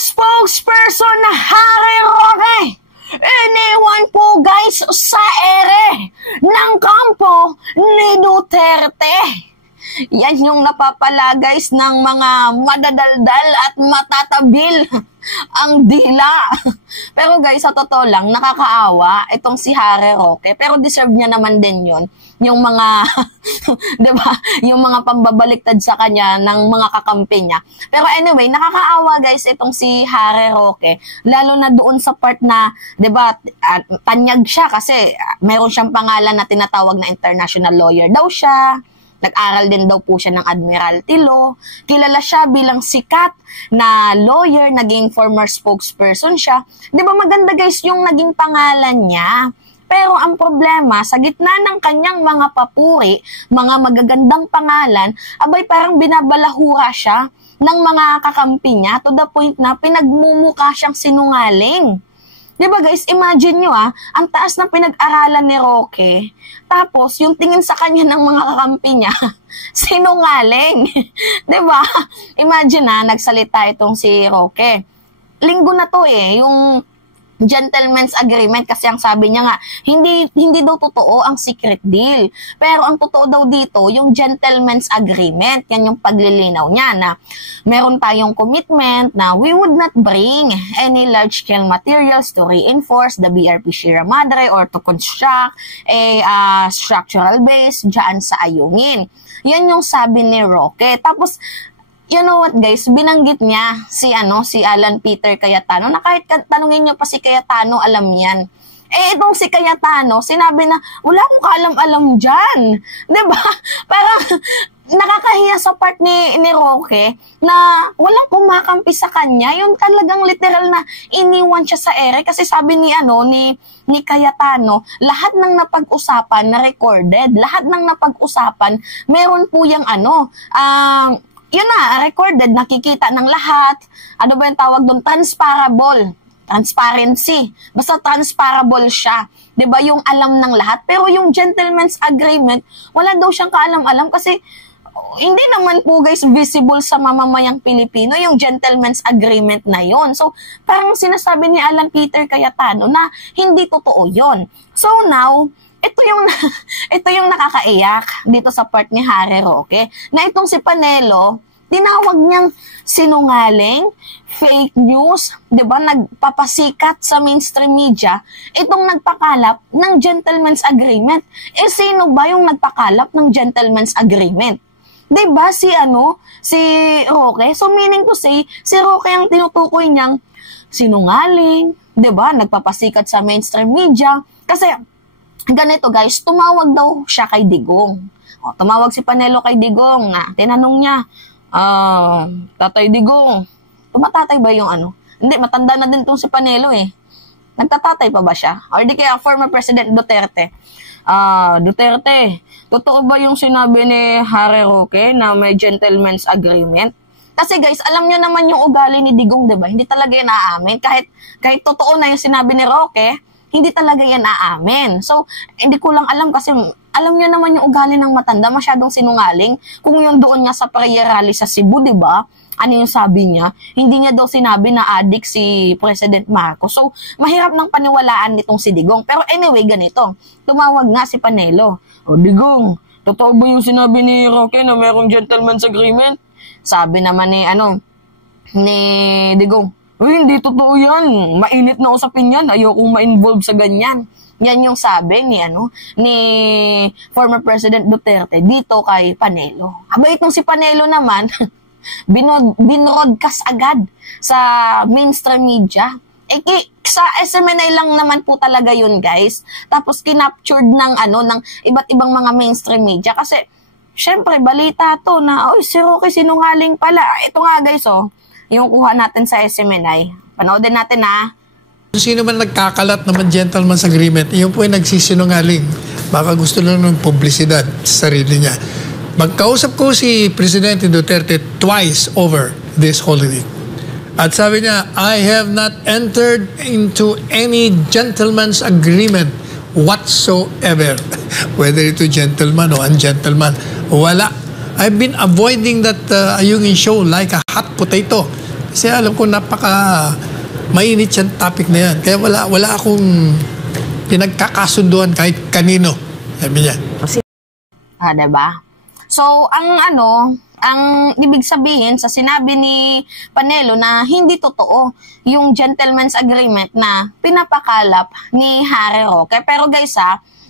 spokesperson na Harry Roque, iniwan po guys sa ere ng kampo ni Duterte. Yan yung napapala guys ng mga madadaldal at matatabil ang dila. Pero guys, sa totoo lang, nakakaawa itong si Harry Roque. Pero deserve niya naman din yun. Yung mga, di ba? Yung mga pambabaliktad sa kanya ng mga kakampi niya. Pero anyway, nakakaawa guys itong si Harry Roque. Lalo na doon sa part na, di ba, tanyag siya kasi meron siyang pangalan na tinatawag na international lawyer daw siya. Nag-aral din daw po siya ng Admiralty Law. Kilala siya bilang sikat na lawyer, naging former spokesperson siya. Di ba maganda guys yung naging pangalan niya? Pero ang problema, sa gitna ng kanyang mga papuri, mga magagandang pangalan, abay parang binabalahura siya ng mga kakampi niya to the point na pinagmumukha siyang sinungaling. Diba guys, imagine nyo ang taas ng pinag-aralan ni Roque, tapos yung tingin sa kanya ng mga kakampi niya, sinungaling. Diba? Imagine nagsalita itong si Roque. Linggo na to yung gentleman's agreement kasi ang sabi niya nga, hindi daw totoo ang secret deal. Pero ang totoo daw dito, yung gentleman's agreement, yan yung paglilinaw niya na meron tayong commitment na we would not bring any large-scale materials to reinforce the BRP Sierra Madre or to construct a structural base dyan sa Ayungin. Yan yung sabi ni Roque. Tapos, you know what guys, binanggit niya si Alan Peter Cayetano na kahit tanungin niyo pa si Cayetano, alam yan. Itong si Cayetano, sinabi na wala akong kaalam-alam dyan. Diba? Parang nakakahiya sa part ni Roque na walang kumakampi sa kanya. Yung talagang literal na iniwan siya sa ere kasi sabi ni Cayetano, lahat ng napag-usapan na recorded, lahat ng napag-usapan, meron po yung yun recorded, nakikita ng lahat. Ano ba yung tawag doon? Transparency. Basta transparable siya. 'Di ba? Yung alam ng lahat. Pero yung gentleman's agreement, wala daw siyang kaalam-alam kasi hindi naman po guys visible sa mamamayang Pilipino yung gentleman's agreement na yon. So, parang sinasabi ni Alan Peter Cayetano na hindi totoo yon. So now, ito yung nakakaiyak dito sa part ni Harry Roque, na itong si Panelo, tinawag niyang sinungaling, fake news, 'di ba? Nagpapasikat sa mainstream media itong nagpakalap ng gentleman's agreement. Sino ba yung nagpakalap ng gentleman's agreement? 'Di ba si Roque? So meaning to say, si Roque ang tinutukoy niyang sinungaling, 'di ba? Nagpapasikat sa mainstream media kasi ganito guys, tumawag daw siya kay Digong. Tumawag si Panelo kay Digong na tinanong niya, Tatay Digong, tumatatay ba yung Hindi, matanda na din itong si Panelo Nagtatatay pa ba siya? Or di kaya former President Duterte. Duterte, totoo ba yung sinabi ni Harry Roque na may gentleman's agreement? Kasi guys, alam nyo naman yung ugali ni Digong, diba? Hindi talaga yan aamin. Kahit totoo na yung sinabi ni Roque, hindi talaga yan aamin. So, hindi ko lang alam kasi alam niyo naman yung ugali ng matanda, masyadong sinungaling. Kung yung doon nga sa prayer rally sa Cebu, di ba? Ano yung sabi niya? Hindi niya daw sinabi na addict si President Marcos. So, mahirap ng paniwalaan nitong si Digong. Pero anyway, ganito. Tumawag nga si Panelo. Digong, totoo ba yung sinabi ni Roque na mayroong gentleman's agreement? Sabi naman ni Digong, hindi totoo yan. Mainit na usapin yan. Ayokong ma-involve sa ganyan. Yan yung sabi ni former President Duterte dito kay Panelo. Aba itong si Panelo naman, binroadcast agad sa mainstream media. Sa SMNI lang naman po talaga yun guys. Tapos kinaptured ng iba't ibang mga mainstream media. Kasi, syempre, balita to na, si Roque sinungaling pala. Ito nga guys, yung kuha natin sa SMNI. Panoodin natin Sino man nagkakalat naman gentleman's agreement, yun po ay nagsisinungaling. Baka gusto lang ng publisidad sa sarili niya. Magkausap ko si Presidente Duterte twice over this holiday. At sabi niya, I have not entered into any gentleman's agreement whatsoever. Whether ito gentleman o ungentleman, wala. I've been avoiding that Ayungin show like a hot potato. Kasi alam ko mainit yung topic na yan. Kaya wala akong pinagkakasunduan kahit kanino. Sabi niya. Diba? So, ang ibig sabihin sa sinabi ni Panelo na hindi totoo yung gentleman's agreement na pinapakalap ni Harry Roque. Pero guys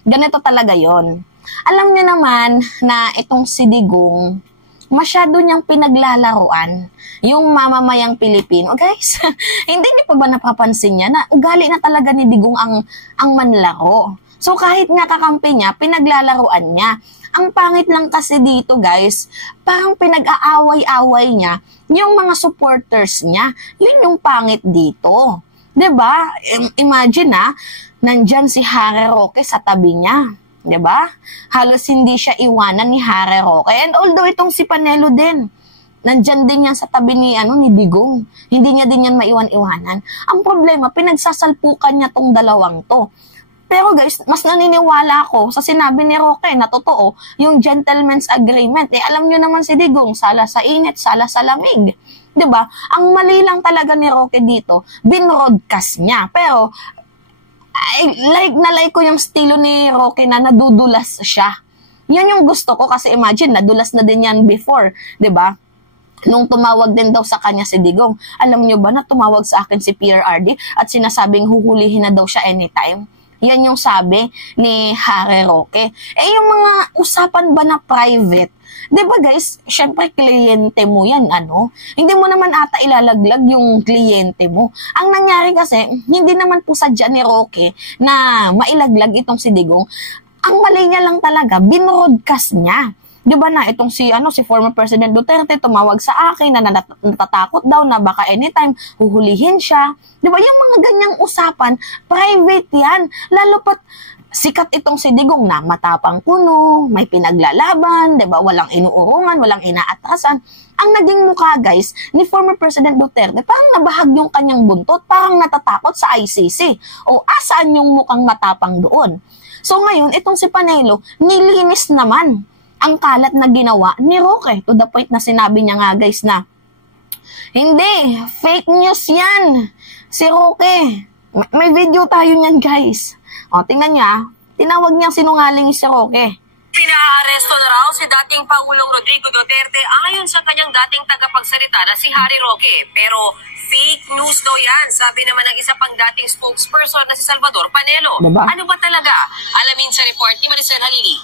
ganito talaga yon. Alam niyo naman na itong si Digong, masyado niyang pinaglalaruan yung mamamayang Pilipino. Guys, hindi niyo pa ba napapansin niya na ugali na talaga ni Digong ang manlaro? So kahit nga kakampi niya, pinaglalaruan niya. Ang pangit lang kasi dito guys, parang pinag-aaway-away niya yung mga supporters niya. Yun yung pangit dito. 'Di ba? Imagine nandyan si Harry Roque sa tabi niya. 'Di ba? Halos hindi siya iwanan ni Harry Roque. And although itong si Panelo din, nandyan din yan sa tabi ni Digong. Hindi niya din yan maiwan-iwanan. Ang problema, pinagsasalpukan niya tong dalawang to. Pero guys, mas naniniwala ako sa sinabi ni Roque na totoo yung gentleman's agreement. Alam nyo naman si Digong, sala sa init, sala sa lamig. 'Di ba? Ang mali lang talaga ni Roque dito, binroadcast niya. Pero, like ko yung estilo ni Roque na nadudulas siya. Yan yung gusto ko kasi imagine, nadulas na din yan before. 'Di ba? Nung tumawag din daw sa kanya si Digong, alam nyo ba na tumawag sa akin si PRRD at sinasabing huhulihin na daw siya anytime? Yan yung sabi ni Harry Roque. Yung mga usapan ba na private, di ba guys, syempre kliyente mo yan, Hindi mo naman ata ilalaglag yung kliyente mo. Ang nangyari kasi, hindi naman po sadya ni Roque na mailaglag itong si Digong. Ang mali niya lang talaga, binroadcast niya. Di ba na itong si former President Duterte tumawag sa akin na natatakot daw na baka anytime huhulihin siya. Di ba yung mga ganyang usapan, private yan. Lalo pat sikat itong si Digong na matapang kuno, may pinaglalaban, di ba? Walang inuurungan, walang inaatrasan. Ang naging mukha guys ni former President Duterte, parang nabahag yung kanyang buntot, parang natatakot sa ICC. O asaan yung mukhang matapang doon? So ngayon, itong si Panelo, nilinis naman ang kalat na ginawa ni Roque. To the point na sinabi niya nga guys na, hindi, fake news yan. Si Roque, may video tayo niyan guys. Tingnan niya, tinawag niyang sinungaling si Roque. Pinaaresto na raw si dating Pangulong Rodrigo Duterte ayon sa kanyang dating tagapagsalita na si Harry Roque. Pero fake news daw yan, sabi naman ng isa pang dating spokesperson na si Salvador Panelo. Diba? Ano ba talaga? Alamin sa report ni Maricel Halili.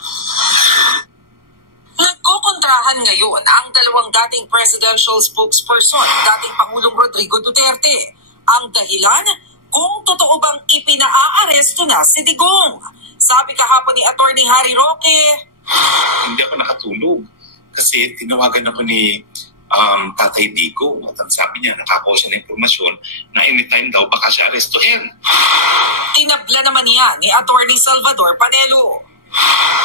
Nagkokontrahan ngayon ang dalawang dating presidential spokesperson, dating Pangulong Rodrigo Duterte. Ang dahilan, kung totoo bang ipinaaresto na si Digong. Sabi kahapon ni Attorney Harry Roque, hindi ako nakatulog kasi tinawagan ako ni Tatay Digong at ang sabi niya, nakakuha siya ng informasyon na anytime daw baka siya arestuhin. Tinabla naman niya ni Attorney Salvador Panelo.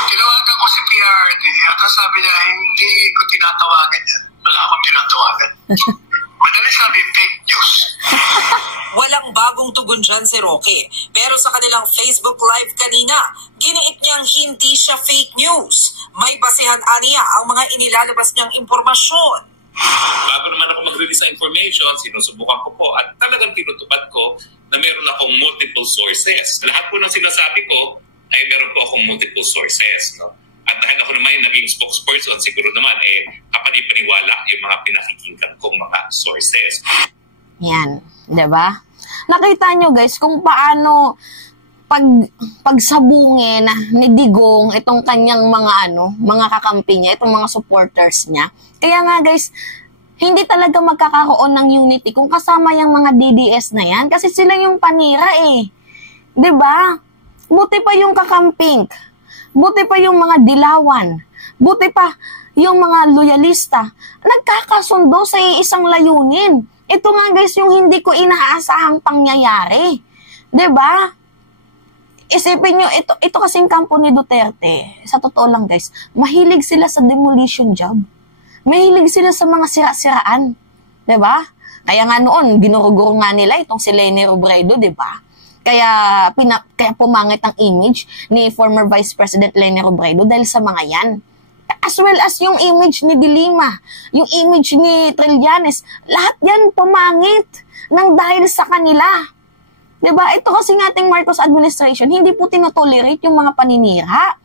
Tinawagan ko si PRD at sabi niya, hindi ko tinatawagan yan. Wala akong tinatawagan. Madali sabi, fake news. Walang bagong tugon dyan si Roque. Pero sa kanilang Facebook Live kanina, giniit niyang hindi siya fake news. May basehan aniya ang mga inilalabas niyang impormasyon. Bago naman ako mag-release ng information, sinusubukan ko po at talagang tinutupad ko na meron akong multiple sources. Lahat po ng sinasabi ko ay meron po akong multiple sources. No? At dahil ako naman yung naging spokesperson, siguro naman kapanipaniwala yung mga pinakikinggan kong mga sources. Yan, 'di ba? Nakita nyo guys kung paano pagsabungin ni Digong itong kanyang mga kakampi niya, itong mga supporters niya. Kaya nga guys, hindi talaga magkakaroon ng unity kung kasama yung mga DDS na yan kasi sila yung panira 'Di ba? Buti pa yung kakamping, buti pa yung mga dilawan, buti pa yung mga loyalista, nagkakasundo sa isang layunin. Ito nga guys yung hindi ko inaasahang pangyayari. 'Di ba? Isipin nyo, ito kasing kampo ni Duterte, sa totoo lang guys, mahilig sila sa demolition job. Mahilig sila sa mga sira-siraan. 'Di ba? Kaya nga noon, ginuruguro nga nila itong si Leni Robredo, 'di ba? Kaya pumangit ang image ni former Vice President Leni Robredo dahil sa mga yan. as well as yung image ni De Lima, yung image ni Trillanes, lahat yan pumangit nang dahil sa kanila. Diba? Ito kasi ng ating Marcos administration, hindi po tinotolerate yung mga paninira.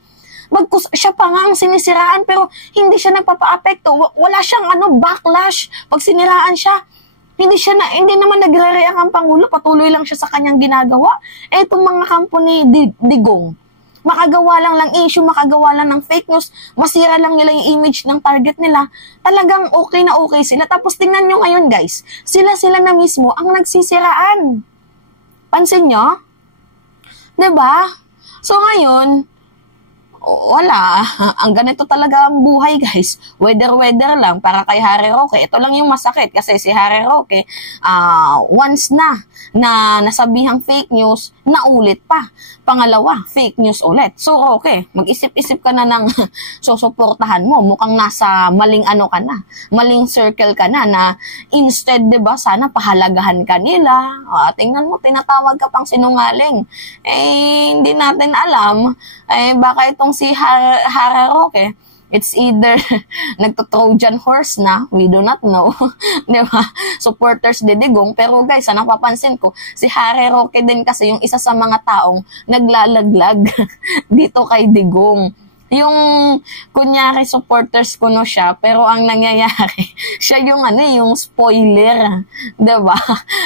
Bagkus siya pa nga ang sinisiraan pero hindi siya nagpapa-apekto. Wala siyang backlash pag siniraan siya. Hindi naman nagre-react ang Pangulo, patuloy lang siya sa kanyang ginagawa. Itong mga kampo ni Digong, makagawa lang issue, makagawa lang ng fake news, masira lang nila yung image ng target nila, talagang okay na okay sila. Tapos tingnan nyo ngayon guys, sila na mismo ang nagsisiraan. Pansin nyo? Diba? So ngayon, wala. Ang ganito talaga ang buhay, guys. Weather lang. Para kay Harry Roque, ito lang yung masakit. Kasi si Harry Roque, once na nasabihang fake news, naulit pa. Pangalawa, fake news ulit. So, okay, mag-isip-isip ka na ng susuportahan mo. Mukhang nasa maling ka na. Maling circle ka na instead, diba, sana pahalagahan ka nila. Tingnan mo, tinatawag ka pang sinungaling. Hindi natin alam. Baka itong si Harry Roque, it's either nagto-Trojan horse na, we do not know, diba? Supporters de Digong, pero guys, napapansin ko, si Harry Roque din kasi yung isa sa mga taong naglalaglag dito kay Digong. Yung, kunyari, supporters ko no siya, pero ang nangyayari, siya yung yung spoiler, diba?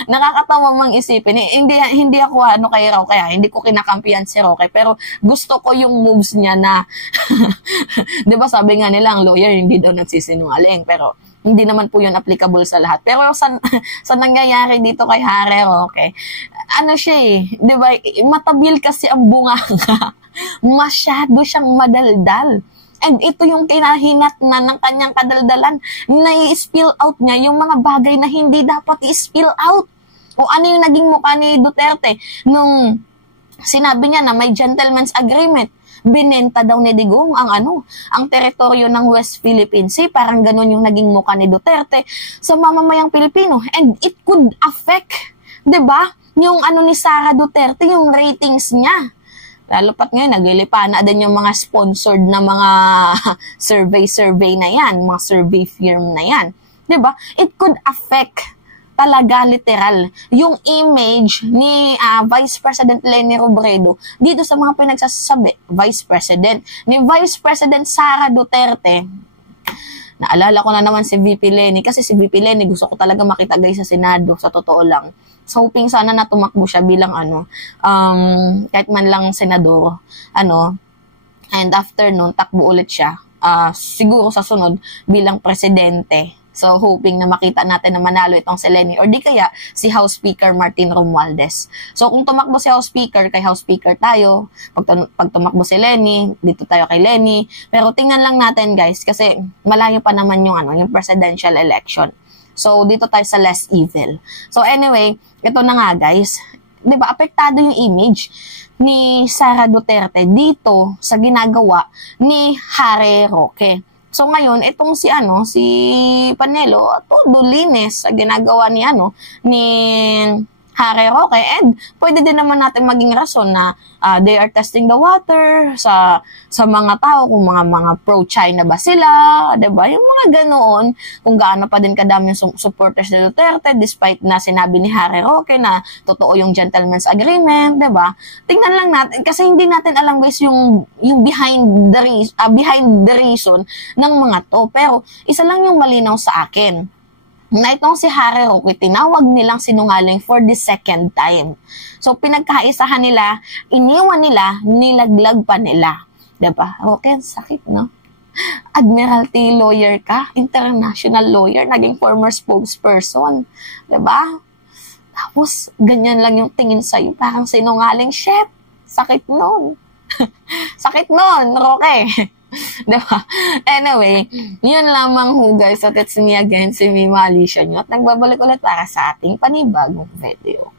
Nakakatawa mang isipin. Hindi ako kay Roque, hindi ko kinakampihan si Roque, pero gusto ko yung moves niya na, diba sabi nga nila, ang lawyer hindi daw nagsisinungaling, pero hindi naman po yun applicable sa lahat. Pero sa nangyayari dito kay Harry Roque, siya diba, matabil kasi ang bunga masyado siyang madaldal. And ito yung kinahinat na ng kanyang kadaldalan, na i-spill out niya yung mga bagay na hindi dapat i-spill out. O ano yung naging mukha ni Duterte nung sinabi niya na may gentleman's agreement. Binenta daw ni Digong ang teritoryo ng West Philippine Sea. Parang ganun yung naging mukha ni Duterte sa mamamayang Pilipino. And it could affect, diba, yung ni Sara Duterte, yung ratings niya. Lalo pat ngayon, naglilipa na din yung mga sponsored na mga survey na yan, mga survey firm na yan. Diba? It could affect talaga literal yung image ni Vice President Leni Robredo dito sa mga pinagsasabi, Vice President. Ni Vice President Sara Duterte, naalala ko na naman si VP Leni, kasi si VP Leni gusto ko talaga makita guys sa Senado, sa totoo lang. So, hoping sana na tumakbo siya bilang kahit man lang senador, and after nun, takbo ulit siya, siguro sa sunod, bilang presidente. So, hoping na makita natin na manalo itong si Leni, or di kaya si House Speaker Martin Romualdez. So, kung tumakbo si House Speaker, kay House Speaker tayo. Pag tumakbo si Leni, dito tayo kay Leni. Pero tingnan lang natin guys, kasi malayo pa naman yung presidential election. So, dito tayo sa less evil. So, anyway, ito na nga guys. Diba, apektado yung image ni Sara Duterte dito sa ginagawa ni Harry Roque. So, ngayon, itong si Panelo, todo linis sa ginagawa ni Harry Roque, and pwede din naman natin maging rason na they are testing the water sa mga tao, kung mga pro-China ba sila, diba? Yung mga ganoon, kung gaano pa din kadami yung supporters ni Duterte, despite na sinabi ni Harry Roque na totoo yung gentleman's agreement, diba? Tingnan lang natin, kasi hindi natin alam guys yung behind the reason ng mga to, pero isa lang yung malinaw sa akin, na itong si Harry Roque, tinawag nilang sinungaling for the second time. So, pinagkaisahan nila, iniwan nila, nilaglag pa nila. Diba? Roque, sakit, no? Admiralty lawyer ka, international lawyer, naging former spokesperson. Diba? Tapos, ganyan lang yung tingin sa'yo, parang sinungaling, shit, sakit nun. Sakit nun, Roque. Diba? Anyway, yun lamang ho guys. So, that's me again, si Mima Alicia nyo. At nagbabalik ulit para sa ating panibagong video.